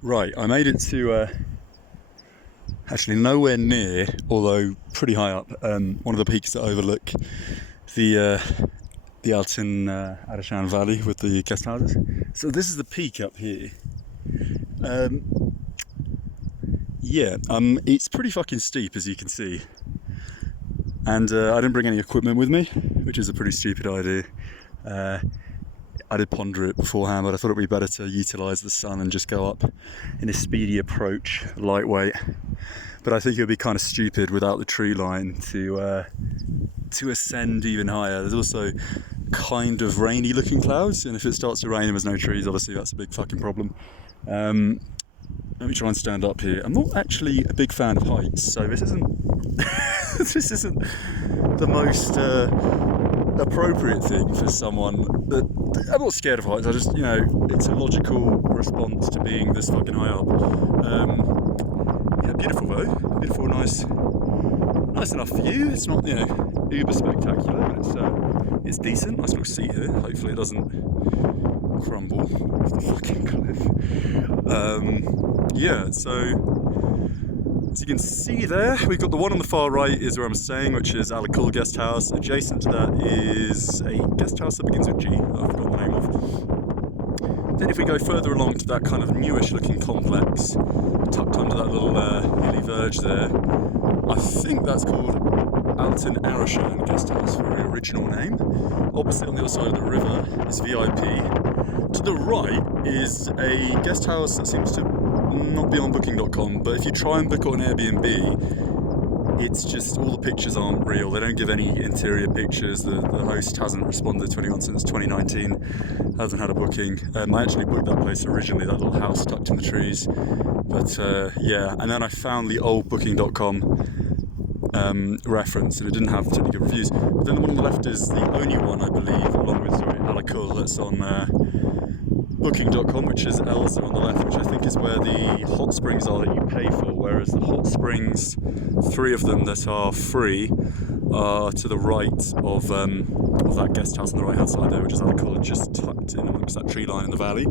Right, I made it to actually nowhere near, although pretty high up, one of the peaks that overlook the Altyn-Arashan Valley with the guest houses. So this is the peak up here. It's pretty fucking steep, as you can see. And I didn't bring any equipment with me, which is a pretty stupid idea. I did ponder it beforehand, but I thought it would be better to utilise the sun and just go up in a speedy approach, lightweight. But I think it would be kind of stupid without the tree line to ascend even higher. There's also kind of rainy looking clouds, and if it starts to rain and there's no trees, obviously that's a big fucking problem. Let me try and stand up here. I'm not actually a big fan of heights, so this isn't this isn't the most appropriate thing for someone that I'm not scared of heights. I just, it's a logical response to being this fucking high up. Beautiful though. Beautiful, nice enough view. It's not, uber spectacular, but it's decent. Nice little seat here. Hopefully it doesn't crumble off the fucking cliff. So as you can see there, we've got the one on the far right is where I'm staying, which is Alakul guest house. Adjacent to that is a guest house that begins with G, that I've forgotten the name of. Then if we go further along to that kind of newish looking complex, tucked under that little hilly verge there, I think that's called Altyn-Arashan guest house, very original name. Opposite on the other side of the river is VIP. To the right is a guest house that seems to not be on booking.com, but if you try and book on Airbnb, it's just all the pictures aren't real. They don't give any interior pictures. The host hasn't responded to anyone since 2019, hasn't had a booking. I actually booked that place originally, that little house tucked in the trees. But and then I found the old booking.com reference, and it didn't have particularly good reviews. But then the one on the left is the only one, I believe, along with Alakul, that's on booking.com, which is Elsa on the left, which I think is where the hot springs are that you pay for, whereas the hot springs, 3 of them that are free, are to the right of that guest house on the right hand side there, which is Alakul, just tucked in amongst that tree line in the valley.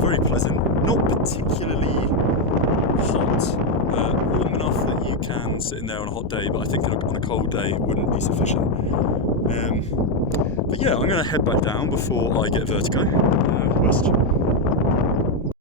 Very pleasant, not particularly hot, warm enough that you can sit in there on a hot day, but I think on a cold day it wouldn't be sufficient. But I'm going to head back down before I get vertigo west.